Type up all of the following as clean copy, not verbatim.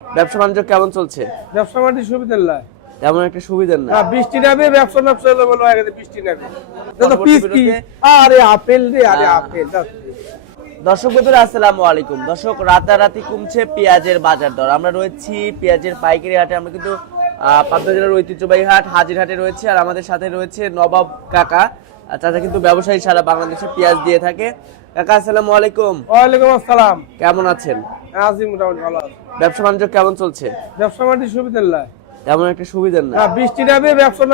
ব্যবসা বাণিজ্য কেমন চলছে? ব্যবসা বাণিজ্য সুবিধা নাই, তেমন একটা সুবিধা না। বৃষ্টি নামে ব্যবসা বলো আগে বৃষ্টি নামে পরবর্তী আরে আপেল রে, আরে আপেল দর্শক বন্ধুরা আসসালামু আলাইকুম। দর্শক, রাতারাতি কমছে পেঁয়াজের বাজার দর। আমরা রয়েছি পেঁয়াজের পাইকারি হাটে। আমরা কিন্তু পাবনা জেলার ঐতিহ্যবাহী হাট হাজিরহাটে রয়েছে, আর আমাদের সাথে রয়েছে নবাব কাকা। চাচা কিন্তু ব্যবসায়ী, সারা বাংলাদেশে পেঁয়াজ দিয়ে থাকে। কাকা আসসালামু আলাইকুম। ওয়ালাইকুম আসসালাম। কেমন আছেন? আছি মোটামুটি ভালো আছি। ব্যবসা বাণিজ্য কেমন চলছে? ব্যবসা বাণিজ্য সুবিধা নাই, তেমন একটা সুবিধা না। বৃষ্টি নামে ব্যবসা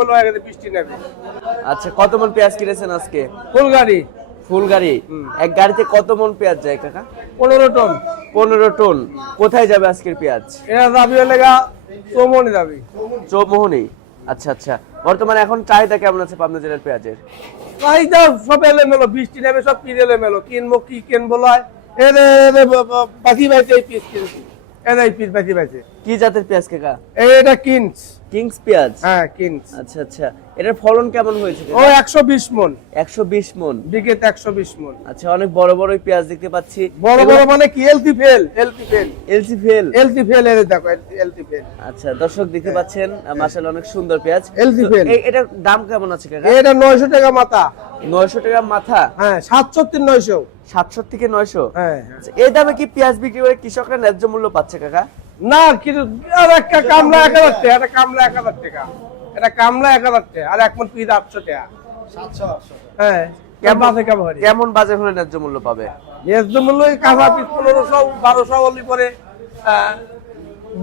বলো আগে বৃষ্টি নামে। আচ্ছা, কত মন পেঁয়াজ কিনেছেন আজকে? ফুল গাড়ি, ফুল গাড়ি। এক গাড়িতে কত মন পেঁয়াজ যায় কাকা? 15 টন। 15 টন। কোথায় যাবে আজকের পেঁয়াজ? এরা দাবি লেগা চৌমনি দাবি, চৌমোহনী। আচ্ছা আচ্ছা, বর্তমানে এখন চাহিদা কেমন আছে পাবনা জেলার পেঁয়াজের? চাহিদা সব এলোমেলো, বৃষ্টি নামে সব পিস এলোমেলো। কিনবো কি কিনবো লয় বাকি বাইছে এই পিস কিনছি, এই পিস বাকি বাইছে। কি জাতের পেঁয়াজ কাকা? এটা কিনস, কিংস পেঁয়াজ। হ্যাঁ কিনস। আচ্ছা আচ্ছা, এটার ফলন কেমন হয়েছে? ও 120 মন, 120 মন বিঘেতে 120 মন। আচ্ছা, অনেক বড় বড় পেঁয়াজ দেখতে পাচ্ছি। বড় বড় মানে কি LC fail, LC fail, LC fail, LC fail এর দেখো, এলসি ফেল। আচ্ছা দর্শক দেখতে পাচ্ছেন, মাশাআল্লাহ অনেক সুন্দর পেঁয়াজ। LC fail. এটার দাম কেমন আছে কাকা? এটা 900 টাকা মাথা। 900 টাকা মাথা? হ্যাঁ 770 900। 700 থেকে 900? হ্যাঁ। আচ্ছা, এই দামে কি পেঁয়াজ বিক্রি করে কৃষকরা ন্যায্য মূল্য পাচ্ছে কাকা? না কিন্তু আর একটা কামলা 1000 টাকা, এটা কামলা 1000 টাকা, এটা কামলা 1000 টাকা, আর এক মন পিস 800 টাকা, 700 800। হ্যাঁ কেমন বাজার হলে ন্যায্য মূল্য পাবে? ন্যায্য মূল্য কাঁচা পিস 1500 1200 হলি পরে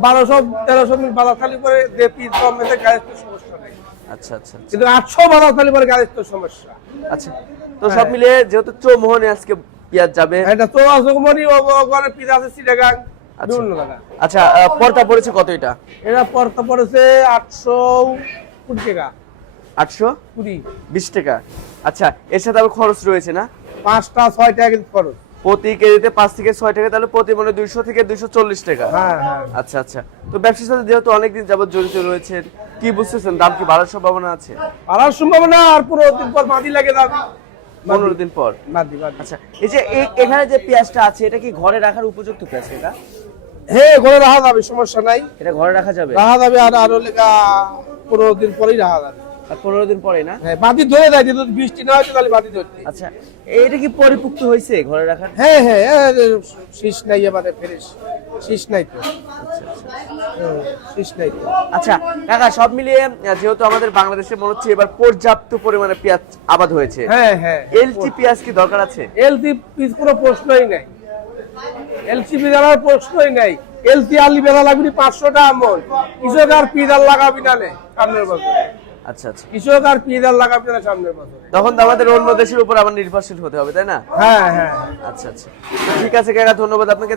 1200 1300 মিল বাজার খালি পরে যে পিস কম মেতে গাড়ির তো সমস্যা নাই। আচ্ছা আচ্ছা, কিন্তু 800 বাজার খালি পরে গাড়ির তো সমস্যা। আচ্ছা, তো সব মিলিয়ে যেহেতু চৌমোহনে আজকে পেঁয়াজ যাবে, এটা তো আসগমনি ও ঘরে পিস আছে সিটাগাং বিভিন্ন জায়গা। আচ্ছা, পড়তা পড়েছে কত এটা? এটা পড়তে পড়েছে 820 টাকা। 820 টাকা। আচ্ছা, এর সাথে আবার খরচ রয়েছে না? 5টা 6 টাকা কিন্তু খরচ। প্রতি কেজিতে 5 থেকে 6 টাকা, তাহলে প্রতি মনে 200 থেকে 240 টাকা। হ্যাঁ হ্যাঁ। আচ্ছা আচ্ছা, তো ব্যবসার সাথে যেহেতু অনেকদিন যাবত জড়িত রয়েছেন, কি বুঝতেছেন দাম কি বাড়ার সম্ভাবনা আছে? পারার সম্ভাবনা, আর 15 দিন পর মাটি লাগে দাবি, 15 দিন পর। মাটি। আচ্ছা, এই যে এখানে যে পেঁয়াজটা আছে, এটা কি ঘরে রাখার উপযুক্ত পেঁয়াজ এটা? হ্যাঁ ঘরে রাখা যাবে, সমস্যা নাই, এটা ঘরে রাখা যাবে? রাখা যাবে। আর আরো লেগা 15 দিন পরেই রাখা যাবে। আর 15 দিন পরে না? হ্যাঁ বাতি ধরে দেয়, যদি বৃষ্টি না হয় তাহলে বাতি ধরতে। আচ্ছা, এটা কি পরিপুক্ত হয়েছে ঘরে রাখার? হ্যাঁ হ্যাঁ, শীষ নাই এবারে, ফ্রেশ শীষ নাই তো। আচ্ছা আচ্ছা। শীষ নাই তো। আচ্ছা কাকা, সব মিলিয়ে যেহেতু আমাদের বাংলাদেশে মনে হচ্ছে এবার পর্যাপ্ত পরিমাণে পেঁয়াজ আবাদ হয়েছে, হ্যাঁ হ্যাঁ, এলটি পেঁয়াজ কি দরকার আছে? এলসি পিস কোনো প্রশ্নই নাই, এলসি বেদার প্রশ্নই নাই। এলসি আলি বেদা লাগবি 500 টাকা মন, কৃষক আর পিদার লাগাবি না সামনের বছর। আচ্ছা আচ্ছা, কৃষক আর পিদার লাগাবি না সামনের বছর, তখন তো আমাদের অন্য দেশের উপর আবার নির্ভরশীল হতে হবে, তাই না? হ্যাঁ হ্যাঁ। আচ্ছা আচ্ছা, ঠিক আছে কাকা, ধন্যবাদ আপনাকে।